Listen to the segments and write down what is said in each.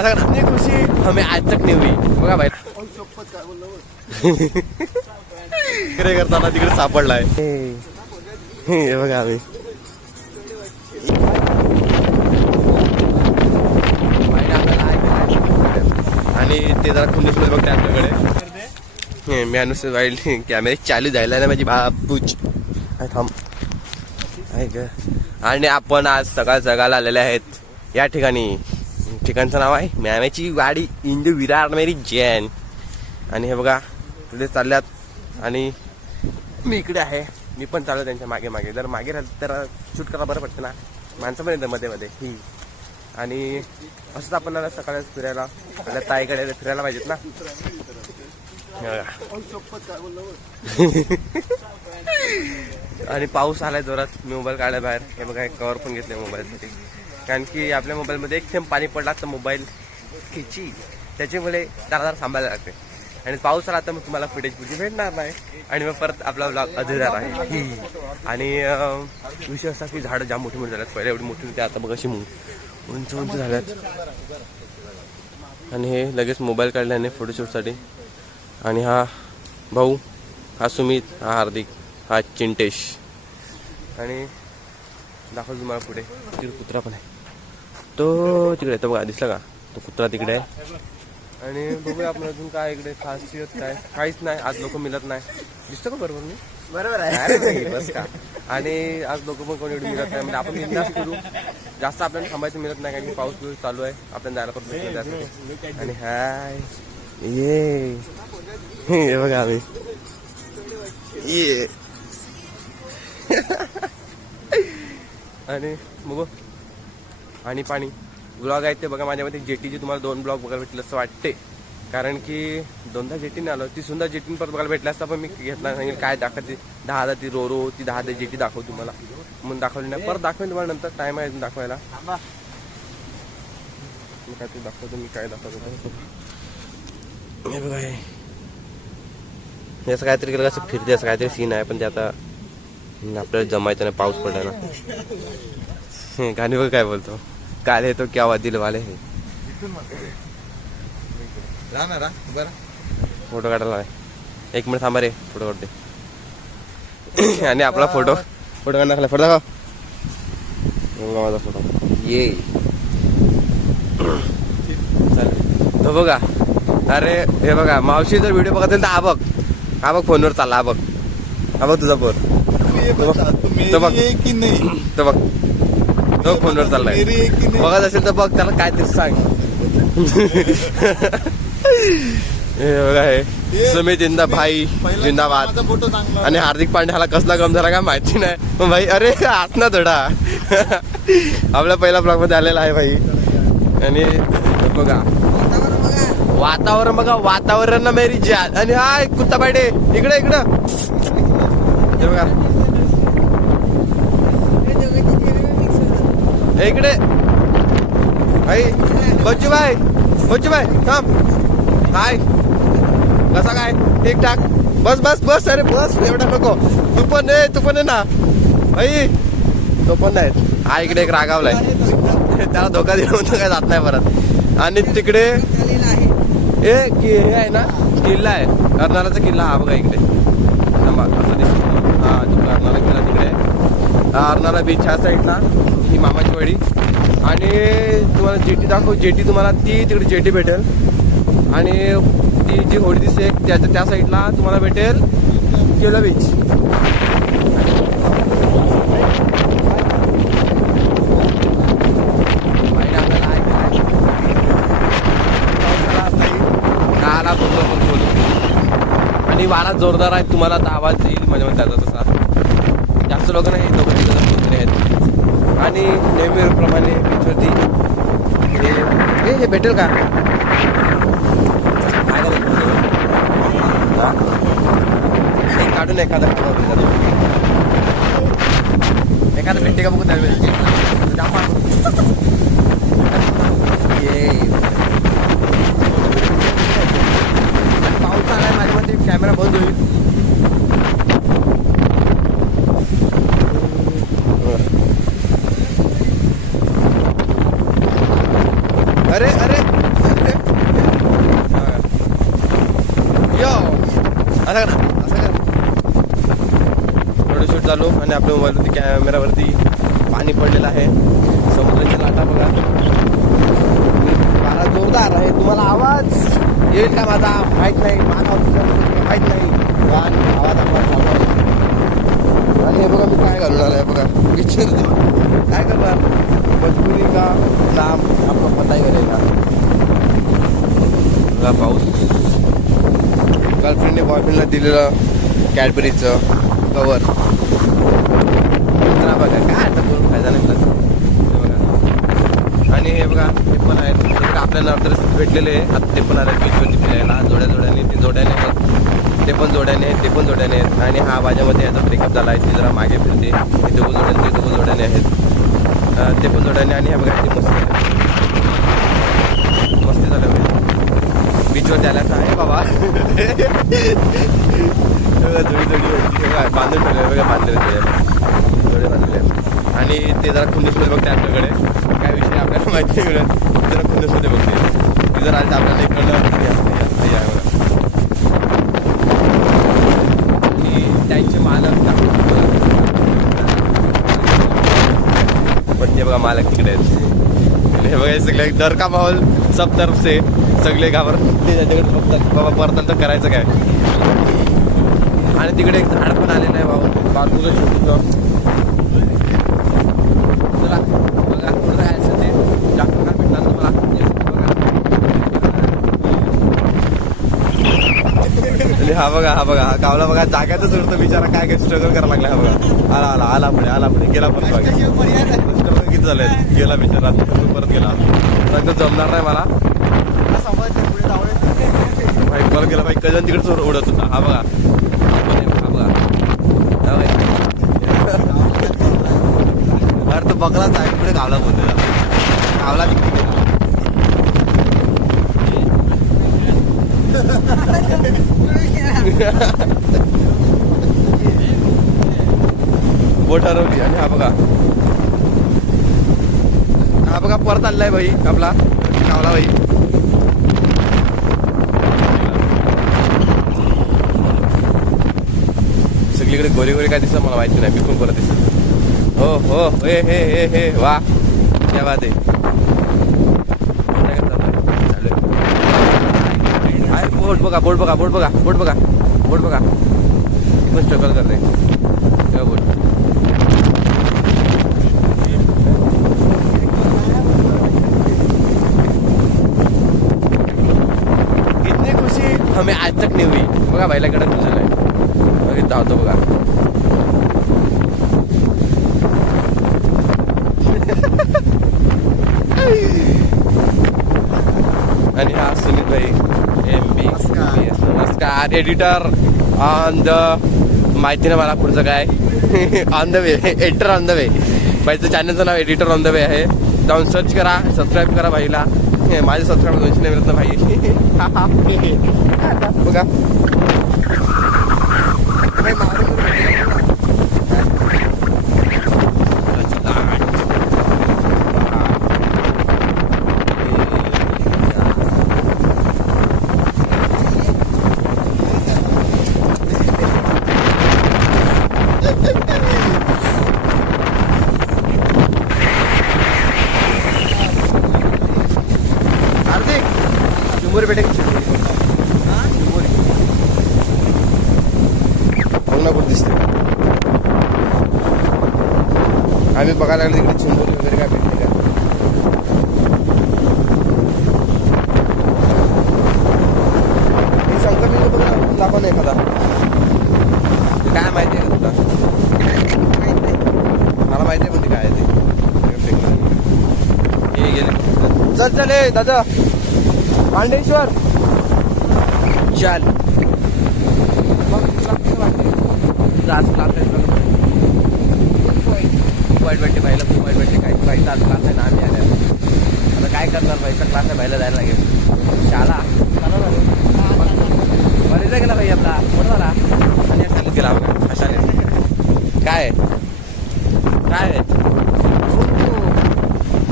अगर हमने खुशी हमें आज तक नहीं हुई. बघा बाहेर. तिकडे करताना तिकडे सापडलाय. हे बघा आम्ही. आणि ते जरा खुंडे खुंडे बघते आपल्याकडे. मी अनुसर वाईल्ड कॅमेरे चालू जायला ना माझी बापूच. आहे थांब. ऐक आणि आपण आज सकाळ जगाला आलेले आहेत. या ठिकाणी. ठिकाणचं नाव आहे मॅमेची इन द विरार मेरी जैन. आणि हे बघा तिथे चालल्यात. आणि मी इकडे आहे. मी पण चाललो त्यांच्या मागे मागे. जर मागे राहिलं तर शूट करायला बरं पडतं ना. माणसं पण येतं मध्ये मध्ये. ही. आणि असंच आपण सकाळी सकाळीच फिरायला आपल्या ताईकडे फिरायला पाहिजेत ना. आणि पाऊस आलाय जोरात. मी मोबाईल काढला बाहेर. हे बघा कवर पण घेतले मोबाईलसाठी. कारण की आपल्या मोबाईलमध्ये एक थेंब पाणी पडला तर मोबाईल खिची त्याच्यामुळे दारादार थांबायला लागते आणि पाऊस आला तर मग तुम्हाला फुटेज पुढची भेटणार नाही. आणि मग परत आपला ब्लॉग अधुरा आहे आणि विषय असा की झाडं जाम मोठी मोठी झाल्यात पहिले एवढी मोठी होती आता मग अशी उंच उंच झाल्यात. आणि हे लगेच मोबाईल काढल्याने फोटोशूटसाठी. आणि हा भाऊ हा सुमित हा हार्दिक हा चिंटेश. आणि दाखवतो तुम्हाला पुढे. तिकडे कुत्रा पण आहे. तो तिकडे तो बघा दिसला का? तो कुत्रा तिकडे आहे. आणि बघूया आपण अजून काय इकडे. खासियत काय? काहीच नाही. आज लोक मिळत नाही. दिसतं का बरोबर मी? बरोबर नाही, बस का? आणि आज लोक पण कोणी एवढी मिळत नाही. म्हणजे आपण बिंदास करू जास्त आपल्याला थांबायचं मिळत नाही कारण की पाऊस बिऊस चालू आहे. आपण जायला पण भेटलं त्यासाठी. आणि हाय. ये. बघा आम्ही. ये. आणि बघू. आणि पाणी. ब्लॉग आहेत ते बघा माझ्यामध्ये जेटीचे तुम्हाला दोन ब्लॉग बघायला भेटले असं वाटते कारण की दोनदा जेटीने आलो. ती सुद्धा जेटीन परत बघायला भेटल्या असता पण मी घेतला सांगेल काय दाखवते? दहा हजार ती रो रो ती दहा हजार जेटी दाखव तुम्हाला. म्हणून दाखवली नाही. परत दाखवेन तुम्हाला नंतर. टाइम आहे दाखवायला. मी काय ते दाखवतो मी काय दाखवतो. हे बघा असं काहीतरी केलं असं फिरते असं काहीतरी सीन आहे. पण ते आता आपल्याला जमायचं नाही पाऊस पडला ना. गाणी बघ काय बोलतो. काल हे तो क्या हुआ दिल वाले हे. फोटो काढायला. एक मिनिट थांबा रे फोटो काढते. आणि आपला फोटो. फोटो काढला फोटो दाखव. बघा माझा फोटो. ये. चालेल. तो बघा. अरे हे बघा. मावशी जर व्हिडिओ बघत असेल तर हा बघ. हा बघ फोनवर चालला. हा बघ. हा बघ तुझा फोन की नाही? बघ. तो फोनवर चाललाय? बघत असेल तर बघ त्याला काय तरी सांग. हे बघा हे. सुमित जिंदा भाई जिंदाबाद. आणि हार्दिक पांडे हाला कसला गम झाला काय माहिती नाही. भाई अरे आत ना थोडा. आपल्या पहिला ब्लॉगमध्ये आलेला आहे भाई. आणि बघा. वातावरण बघा वातावरण ना मेरी जान आणि हाय कुत्ता पाडे इकडे इकडं. हे बघा हे इकडे. भाई बच्चू भाई बच्चू भाई थांब. हाय. कसा काय? ठीक ठाक बस बस बस अरे बस एवढा नको. तू पण आहे तू पण आहे ना. भाई तो पण नाही. हा इकडे एक रागावलाय. त्याला धोका दिला तो काय जात नाही परत. आणि तिकडे ए कि हे आहे ना किल्ला आहे. कर्नालाचा किल्ला हा बघा इकडे. असं दिसतो. हा तो किल्ला तिकडे आहे. अर्नाला बीच ह्या साईडला ही मामाची वाडी. आणि तुम्हाला जेटी दाखव जेटी तुम्हाला ती तिकडे जेटी भेटेल. आणि ती जी होडी दिसते त्याच्या त्या साईडला तुम्हाला भेटेल केला बीच आणि वारा जोरदार आहे तुम्हाला आता आवाज येईल म्हणजे त्याचा तसा जास्त लोक नाही दोघं तिघं जण कोणतरी आहेत आणि नेहमीप्रमाणे बीचवरती हे हे- भेटेल का? काढून एखादा एखादा भेटते का बघू त्यावेळेस पाऊस आलाय माझ्या मध्ये कॅमेरा बंद होईल अरे अरे आणि आपल्या मोबाईलवरती कॅमेरावरती पाणी पडलेलं आहे. समुद्राच्या लाटा बघा. बारा जोरदार आहे. तुम्हाला आवाज येईल का माझा? माहीत नाही. माझा माहीत नाही. पण आवाज आपला आणि हे बघा मी काय घालून आहे बघा? विचारतो. काय करणार? मजबुरी का? लांब? आपला पताही करेल का? पाऊस. गर्लफ्रेंडने बॉयफ्रेंडला दिलेलं कॅडबरीचं कवर चला बघा काय आता बोलून फायदा नाही त्याचा. हे बघा आणि हे बघा हे पण आहेत. हे आपल्याला तर भेटलेले आहे आता ते पण आले बीचवरती फिरायला जोड्या जोड्याने ते जोड्याने आहेत. ते पण जोड्याने आहेत. ते पण जोड्याने आहेत. आणि हा माझ्यामध्ये याचा ब्रेकअप झाला आहे. ती जरा मागे फिरते. हे दोघं जोड्याने ते दोघं जोड्याने आहेत. ते पण जोड्याने आणि हे बघा ते मस्ती झालं. मस्ती झालं बघा. बीचवर जायला आहे बाबा? बघा, जोडी जोडी बांधून ठेवले. बघा बांधले होते जोडे बांधले. आणि ते जरा खुंदीसमध्ये बघते आपल्याकडे. आपल्याला माहिती नाही मिळत ते जरा सुद्धा बघते ती. जर आली तर आपल्याला एक कळलं की आणि त्यांचे मालक पण ते बघा मालक तिकडे आहेत. हे बघा सगळे दर का माहोल सब तरफ से सगळे घाबर ते त्याच्याकडे बघतात बाबा परतंत करायचं काय? आणि तिकडे एक झाड पण आलेलं आहे बाबा. बाजूला छोटूचं चला बघा पुढे जायचं ते डॉक्टर का भेटणार तुम्हाला आणि हा बघा हा बघा हा गावला बघा जाग्यातच उरतो बिचारा काय काय स्ट्रगल करायला लागला हा बघा. आला आला आला पुढे आला पुढे गेला पण स्ट्रगल किती झालंय गेला बिचारा परत गेला. रंग जमणार नाही मला. भाई परत गेला भाई कजन तिकडे उडत होता. हा बघा. हा बघा. अरे तो बघलाच आहे पुढे गावला बोललेला गावला तिकडे गेला. बोट हरवली. आणि हा बघा. हा बघा परत आलाय भाई आपला. कावला भाई सगळीकडे गोरी गोरी काय दिसत मला माहिती नाही. मी पण परत दिसत हो हो हे हे हे हे. वा. क्या बात आहे, बोट बघा बोट बघा बोट बघा बोट बघा. बोट बघा. ती पण स्ट्रगल करते तेव्हा बोट. इतनी खुशी हमें आज तक नहीं हुई. बघा भाईला कडक झालाय बघित धावतो बघा. आणि हा सुनीत भाई एम बी नमस्कार एडिटर ऑन द माहिती ना मला पुढचं काय. On the way editor on the way बाईचं चॅनलचं नाव एडिटर ऑन द वे आहे. जाऊन सर्च करा. सबस्क्राईब करा भाईला माझे सबस्क्राईब दोनशे नाही मिळत ना भाई. बघा भाई, मारून हार्दिक ना कुठं दिसते आम्ही बघायला लागलो तिकडे चिंबोरी वगैरे काय भेटते का? शंकर बघ दाखव एखादा. काय माहिती आहे तुला? मला माहिती आहे पण ते काय आहे ते. गेले. चल चल दादा. पांडेश्वर. चल? जास्त आहे वाईट वाटते बाईला खूप वाईट वाटते काय बाईचा आज क्लास आहे ना आम्ही आल्या. आता काय करणार क्लास आहे जायला लागेल. शाळा गेला भाई आपला. झाला. आणि कशाने काय? आहे? काय?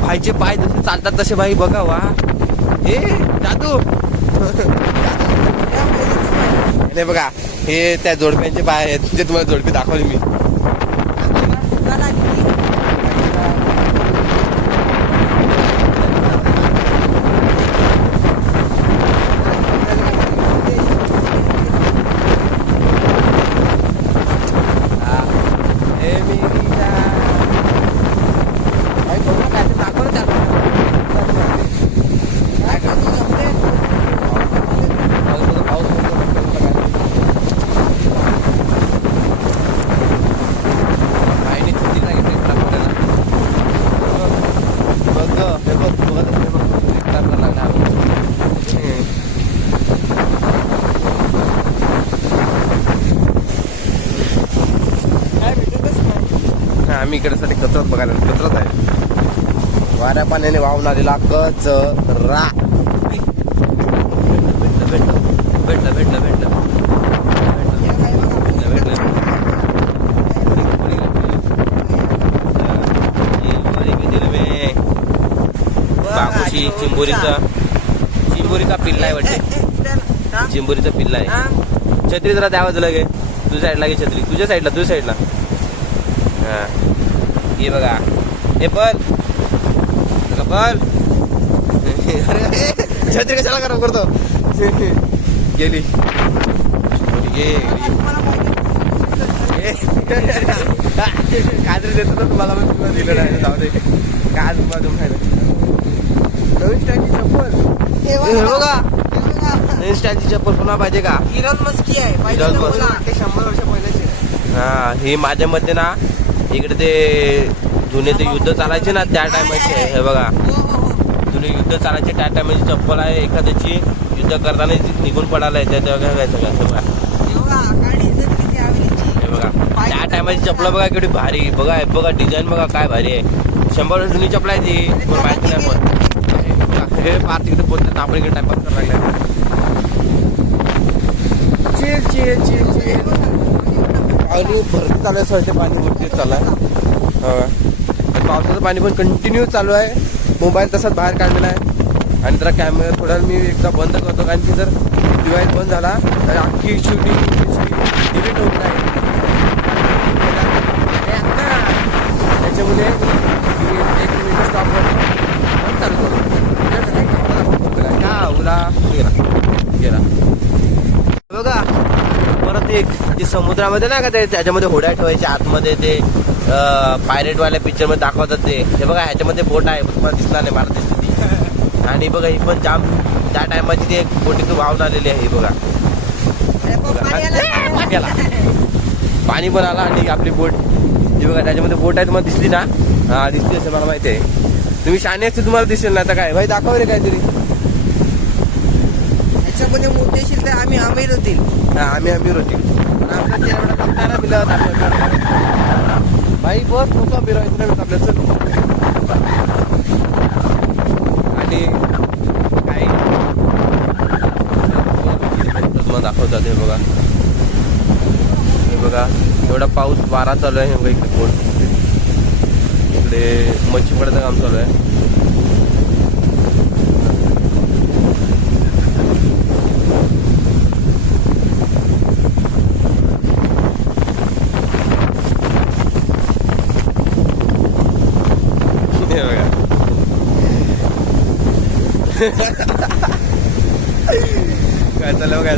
भाईचे पाय जसे चालतात तसे भाई बघा वा. हे जादू. नाही बघा हे त्या जोडप्यांचे पाय आहेत. जे तुम्हाला जोडपे दाखवले मी ग हे बघ बघत असते बघ विचार करायला लागला हम्म. काय भेटतच नाही हा, आम्ही इकडे साठी कचराच बघायला कचराच आहे वाऱ्या पाण्याने वाहून आलेला कचरा भेटलं भेटलं भेटलं भेटलं भेटलं बाबूशी चिंबोरीचा चिंबोरीचा पिल्ला आहे वाटते. चिंबोरीचा पिल्ला आहे. छत्री जरा द्यावाच लगे तुझ्या साईडला घे छत्री. तुझ्या साईडला तुझ्या साईडला हा. ये बघा. हे पण पण अरे, छत्री कशाला खराब करतो गेली. काजरी देतो ना तुम्हाला पण दिलं नाही जाऊ दे काय तुम्हाला नवीन स्टाईलची चप्पल बघा. नवीन स्टाईलची चप्पल पुन्हा पाहिजे का इरन मस्की आहे शंभर वर्ष पहिल्याचे हा हे माझ्या मते ना इकडे ते जुने ते युद्ध चालायचे ना त्या टायमाचे हे बघा. हो, हो, हो. जुने युद्ध चालायचे त्या टायमाची चप्पल आहे एखाद्याची युद्ध करताना निघून पडायला त्या तेव्हा काय सगळं हे बघा हे बघा. हे त्या टायमाची चप्पल बघा केवढी भारी. बघा हे बघा डिझाईन बघा काय भारी आहे. शंभर वर्ष जुनी चप्पल आहे ती. पण माहिती नाही पण. हे हे पार तिकडे पोहोचतात आपण इकडे टाइमपास करायला लागले. चिल पाणी भरती सर पाणी भरती चालू आहे हो. पावसाचं पाणी पण कंटिन्यू चालू आहे. मोबाईल तसाच बाहेर काढलेला आहे. आणि जरा कॅमेरा थोडा मी एकदा बंद करतो कारण की जर डिवाईस बंद झाला तर अख्खी शूटिंग डिलीट होत नाही. त्याच्यामुळे मी एक मिनिट स्टॉप करतो. चालू करतो का उला गेला गेला बघा परत एक ती समुद्रामध्ये नाही का ते त्याच्यामध्ये होड्या ठेवायचे आतमध्ये ते. पायरेट वाल्या पिक्चरमध्ये दाखवतात ते. हे बघा ह्याच्यामध्ये बोट आहे. तुम्हाला दिसणार नाही मला दिसते ती आणि बघा ही पण जाम त्या टायमाची ती एक बोटीतून वाहून आलेली आहे ही बघा. पाणी. पाणी आला. आणि आपली बोट ही बघा त्याच्यामध्ये बोट आहे तुम्हाला दिसली ना? हा दिसली असेल मला माहिती आहे. तुम्ही शाने असते तुम्हाला दिसेल ना आता काय? भाई दाखव रे काहीतरी. याच्यामध्ये मोठे असेल तर आम्ही अमीर होतील. हा आम्ही अमीर होती पण आपल्या ते एवढं काम नाही ना मिळत आपल्याला भाई बस नको अमीर व्हायचं नाही चल. आणि काही तुम्हाला दाखवतात हे बघा. हे बघा एवढा पाऊस वारा चालू आहे हे बघा इकडे कोण इकडे मच्छी पडायचं काम चालू आहे. काय चाललं बघा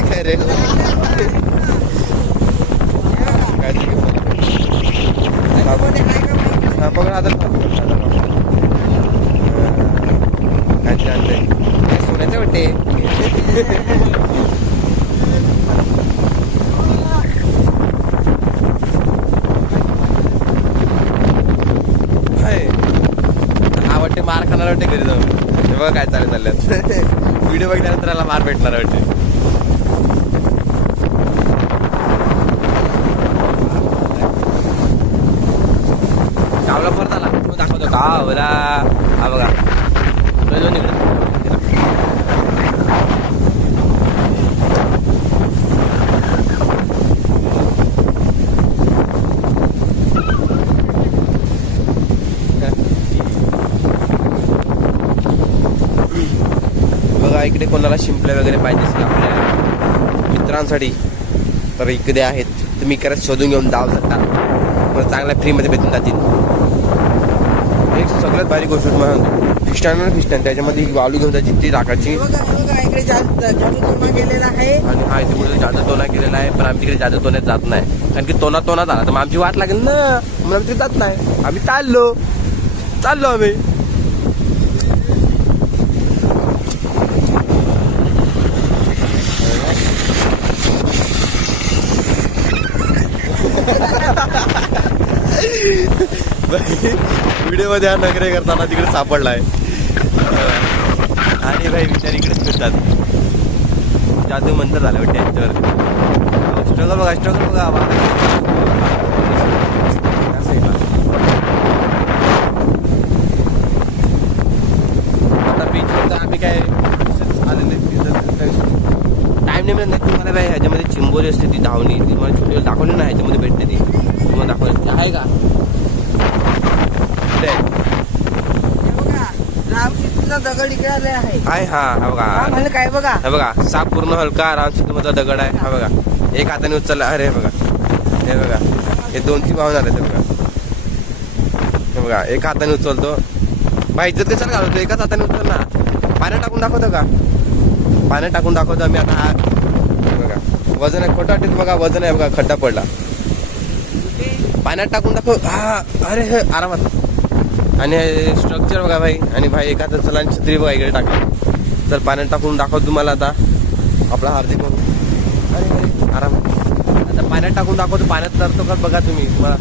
काय रे? काय ते आता काय सोन्याचं वाटते हाय. हा मला वाटते घरी जाऊ हे बघा काय चालेल चालल्यात व्हिडिओ बघितल्यानंतर त्याला मार भेटणार वाटते गावला परत आला. दाखवतो. का हा बघा तो जाऊन इकडे बघा इकडे कोणाला शिंपल्या वगैरे पाहिजे असेल आपल्या मित्रांसाठी तर इकडे आहेत. तुम्ही करत शोधून घेऊन जाऊ शकता. पण चांगल्या फ्रीमध्ये भेटून जातील. एक सगळ्यात भारी गोष्ट सांगतो फिस्टॅन फिस्टॅन त्याच्यामध्ये वालू घेऊन जायची ती आहे. आणि हा इथे कुठे जादू तोना केलेला आहे पण आम्ही तिकडे जादू तोन्यात जात नाही. कारण की तोना तोना झाला तर मग आमची वाट लागेल ना. म्हणून आम्ही तिकडे जात नाही. आम्ही चाललो. चाललो आम्ही. व्हिडिओमध्ये हा नखरे करताना तिकडे सापडलाय. आणि भाई विचार इकडेच फिरतात. जादू मंत्र झालं वाटते यांच्यावर. स्ट्रगल बघा स्ट्रगल बघा असं आहे आता बीच आम्ही काय तुम्हाला काय ह्याच्यामध्ये चिंबोरी असते ती धावणी. ती मला छोटी दाखवली ना ह्याच्यामध्ये भेटते ती. तुम्हाला दाखवली आहे का? दगड इकडे आले आहे. हा हा बघा. काय बघा. हा बघा साप पूर्ण हलका रामसिद्धीमधला दगड आहे. हा बघा. एक हाताने उचलला. अरे बघा. हे बघा. हे दोन तीन भाव झाले बघा. हे बघा एक हाताने उचलतो. इज्जत कशाला घालवतो एकाच हाताने उचल ना पाण्यात टाकून दाखवतो का? पाण्यात टाकून दाखवतो आम्ही आता. वजन आहे खोटा वाटत बघा वजन आहे बघा खड्डा पडला. पाण्यात टाकून दाखव. हा अरे हे आरामात. आणि स्ट्रक्चर बघा भाई. आणि भाई एका चला आणि छत्री बघा इकडे टाकली तर पाण्यात टाकून दाखवतो तुम्हाला आता. आपला हार्दिक अरे अरे आराम. आता पाण्यात टाकून दाखवतो पाण्यात तरतो का बघा तुम्ही. तुम्हाला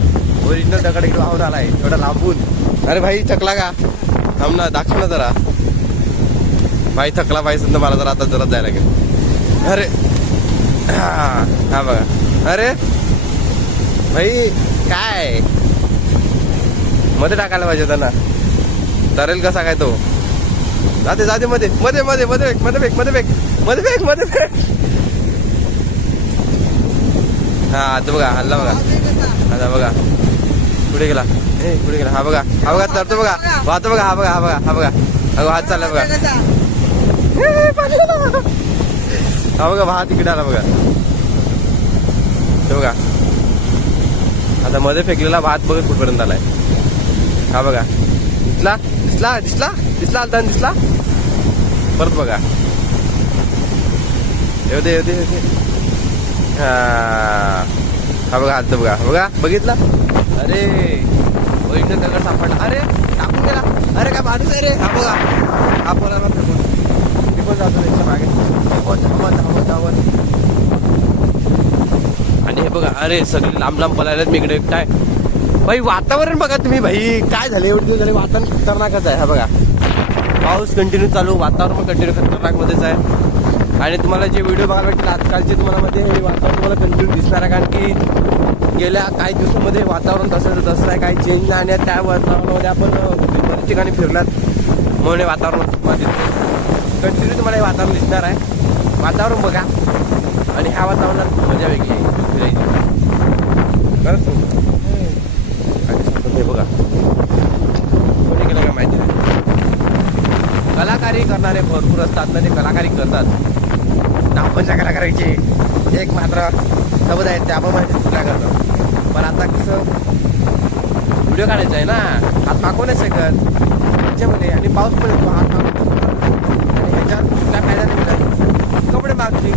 ओरिजिनल दगड इकडे वाहून आहे एवढा लांबून. अरे भाई थकला का? थांब ना दाखव ना जरा. भाई थकला भाई समजा मला जरा आता जरा जायला लागेल. अरे हा हा बघा. अरे भाई काय? मध्ये टाकायला पाहिजे होता ना. तरेल कसा काय तो? जाते जाते मध्ये. मध्ये मध्ये मध्ये बेकमध्ये बेकमध्ये बेकमध्ये बेकमध्ये बेक हा आता बघा हल्ला बघा. आता बघा. पुढे गेला. ए पुढे गेला. हा बघा. हा बघा तरतो बघा. वाहतो बघा. हा बघा. हा बघा. हा बघा. अगं हात चालला बघा ए, पाणी आलं. हा बघा वाहा तिकडे आला बघा. ते बघा. आता मध्ये फेकलेला भात बघत कुठपर्यंत आलाय. हा बघा. दिसला? दिसला? दिसला? दिसला आलता दिसला? परत बघा. येऊ दे येऊ दे हा. बघा आलतं बघा. बघा बघितला? अरे वैष्णव दगड सापडला. अरे टाकून गेला अरे काय माणूस अरे हा बघा. हा बोला फेकून. मी जातो त्याच्यामागे. धावत धावत धावत धावत आणि हे बघा अरे सगळे लांब लांब पळायलाच मी इकडे काय भाई वातावरण बघा तुम्ही भाई. काय झालं? एवढे दिवस झाले वातावरण खतरनाकच आहे हा बघा. पाऊस कंटिन्यू चालू वातावरण पण कंटिन्यू खतरनाक मध्येच आहे. आणि तुम्हाला जे व्हिडिओ बघायला भेटतील आजकालचे तुम्हाला मध्ये वातावरण तुम्हाला कंटिन्यू दिसणार आहे. कारण की गेल्या काही दिवसामध्ये वातावरण तसं तसं आहे. काही चेंज नाही आणि त्या वातावरणामध्ये आपण बऱ्याच ठिकाणी फिरलात म्हणून हे वातावरण कंटिन्यू तुम्हाला हे वातावरण दिसणार आहे. वातावरण बघा. आणि ह्या वातावरणात मजा वेगळी आहे. खरंच सांगतो. बघा. कोणी केलं का माहिती नाही. कलाकारी करणारे भरपूर असतात ना ते कलाकारी करतात. आपण त्या कलाकाराचे एक मात्र शब्द आहेत ते आपण माहिती काय करतो पण आता कसं व्हिडिओ काढायचा आहे ना. हात मागवू नाही शकत. त्याच्यामध्ये आणि पाऊस पण येतो हात मागवू आणि ह्याच्यात काय फायदा नाही मिळत कपडे मागची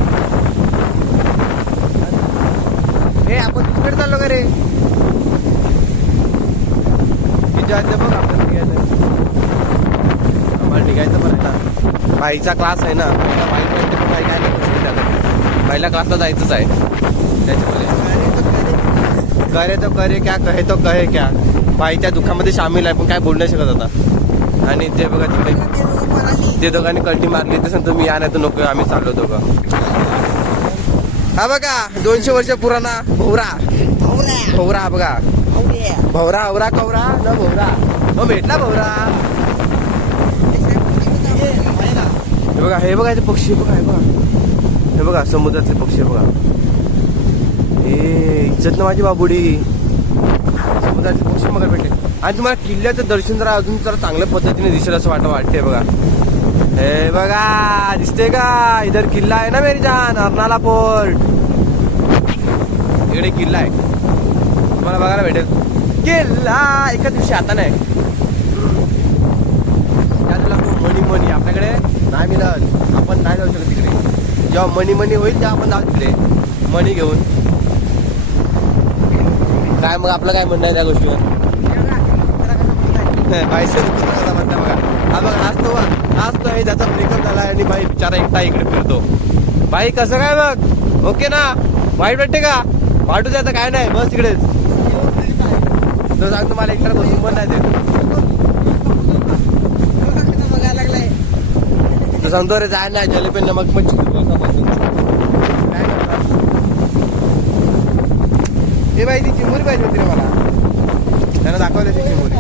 हे आपण तिकडे चाललो का रे किती वाजले बघ आपण निघायचं आम्हाला निघायचं बरं आता बाईचा क्लास आहे ना पहिला बाईपर्यंत पण बाई काय. पहिल्या क्लासला जायचंच आहे. त्याच्यामध्ये करे तो करे क्या कहे तो कहे क्या. बाई त्या दुःखामध्ये सामील आहे पण काय बोलू नाही शकत आता. आणि ते बघा तिकडे ते दोघांनी कल्टी मारली तर सांगतो मी या नाही तर नको आम्ही चाललो दोघं. हा बघा दोनशे वर्ष पुराणा भोवरा. भोवरा. बघा. भवरा हवरा कवरा न भोवरा. हो भेटला भोवरा हे बघा हे बघा ते पक्षी बघा हे बघा. हे बघा समुद्रातले पक्षी बघा. हे इज्जत ना माझी बाबुडी. समुद्रातले पक्षी बघा भेटले. आणि तुम्हाला किल्ल्याचं दर्शन जरा अजून जरा चांगल्या पद्धतीने दिसेल असं वाटत वाटते बघा. हे बघा दिसते का? इधर किल्ला आहे ना मेरी जान अर्नाला पोर्ट इकडे किल्ला आहे. तुम्हाला बघायला भेटेल. किल्ला एका दिवशी आता नाही. त्यातला मणी मणी आपल्याकडे? नाही मिळाल आपण नाही जाऊ शकत तिकडे. जेव्हा मणी मणी होईल तेव्हा आपण जाऊ तिकडे. मणी घेऊन. काय मग आपलं काय म्हणणं आहे त्या गोष्टीवर? पैसे कसा म्हणता बघा. हा बघा आज तो आज तो हे ज्याचा ब्रेकअप झाला आणि बाई बिचारा एकटा इकडे फिरतो. बाई कसं काय मग ओके ना? वाईट वाटते का? वाटू द्या काय नाही. बस तिकडेच तो सांगतो मला एकटा बसून पण नाही देत बघायला लागलाय तो सांगतो रे जाय ना जलेबी नमक मच्छी. काय? हे बाई ती चिंबोरी पाहिजे होती रे मला. त्यानं दाखवली ती चिंबोरी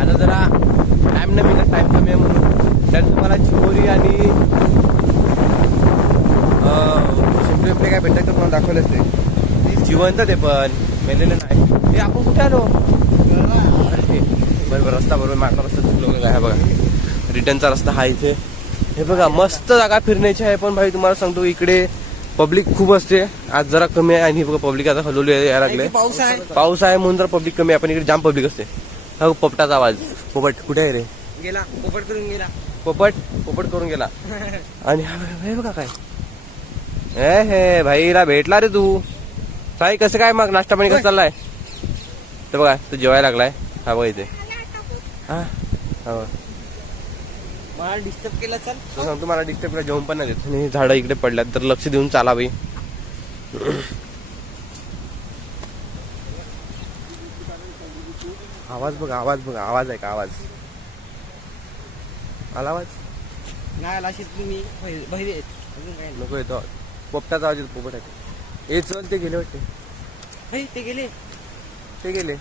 आता जरा टाइम नाही मिळत टाइम कमी आहे म्हणून. त्यात तुम्हाला चिंबोरी आणि शिंपले बिंपले काय भेटतात तर तुम्हाला दाखवले असते जिवंत ते पण. मेलेले नाही. हे आपण कुठे आलो? अरे बरोबर रस्ता बरोबर मागला रस्ता चुकलो काय बघा. रिटर्नचा रस्ता हा इथे. हे बघा मस्त जागा फिरण्याची आहे पण भाई तुम्हाला सांगतो इकडे पब्लिक खूप असते. आज जरा कमी आहे आणि हे बघा पब्लिक आता हलवली यायला लागले. पाऊस आहे. पाऊस आहे म्हणून जरा पब्लिक कमी आहे. पण इकडे जाम पब्लिक असते. हा पोपटाचा आवाज. पोपट कुठे आहे रे? गेला. पोपट करून गेला. पोपट पोपट करून गेला. आणि हा बघा हे काय. ए हे भाईला भेटला रे तू. काय कसं काय मग? नाश्ता पाणी कसं चाललाय? तर बघा तू जेवायला लागलाय. हा बघा इथे. हा हा. मला डिस्टर्ब केला चल तो सांगतो मला डिस्टर्ब जेवण पण नाही देत. आणि झाडं इकडे पडल्यात तर लक्ष देऊन चालावी. आवाज बघा आवाज बघा आवाज आहे का आवाज? आला आवाज? नाही आला शेत मी बहिरे आहेत अजून काय? नाही. नको येतो. पोपटाचा आवाज येतो पोपट आहे ए चल ते गेले वाटते. हे, ते गेले. ते गेले.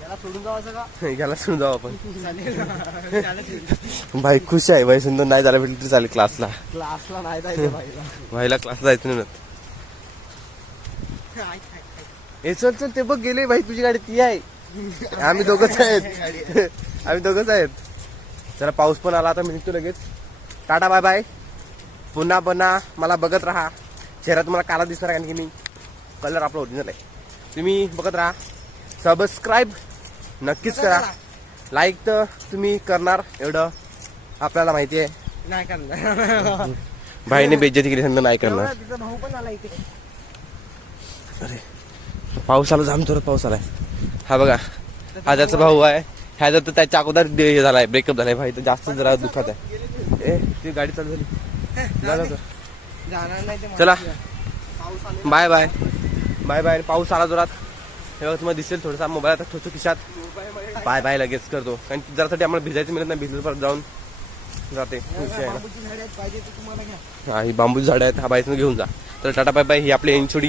याला सोडून जाऊ आपण. भाई खुश आहे. भाई सुंदर नाही झाला भेटलं तरी चालेल क्लासला क्लासला नाही जायचं भाईला. क्लास जायचं नाही म्हणत. ए चल चल ते बघ गेले भाई तुझी गाडी ती आहे. आम्ही दोघच आहेत. आम्ही दोघच आहेत. जरा पाऊस पण आला आता मी निघतो लगेच. टाटा बाय बाय पुन्हा पुन्हा मला बघत राहा. चेहरा तुम्हाला काला दिसणार कारण की मी कलर आपला ओरिजिनल आहे. तुम्ही बघत राहा. सबस्क्राईब नक्कीच करा. लाईक तर तुम्ही करणार. एवढं आपल्याला माहिती आहे. नाही करणार. भाईने बेज्जती केली समजा नाही करणार. तिचा भाऊ पण आला इथे. पाऊस आला जाम जोरात पाऊस आलाय. हा बघा हा त्याचा भाऊ आहे ह्याचा तर त्याच्या अगोदर दे- हे झालाय ब्रेकअप झालाय. भाई तर जास्त जरा दुखत आहे. ए ती गाडी चालू झाली. झालं का? जाणार नाही ते चला. पाऊस आला बाय बाय बाय बाय पाऊस आला जोरात. हे बघा तुम्हाला दिसेल थोडासा मोबाईल आता ठेवतो खिशात. बाय बाय लगेच करतो. कारण जरासाठी आम्हाला भिजायचं मिळत नाही भिजलं परत जाऊन जाते. बांबूची हा ही बांबू झाड आहेत. हा बाईसनं घेऊन जा. तर टाटा बाय बाय ही आपली एनचोडी.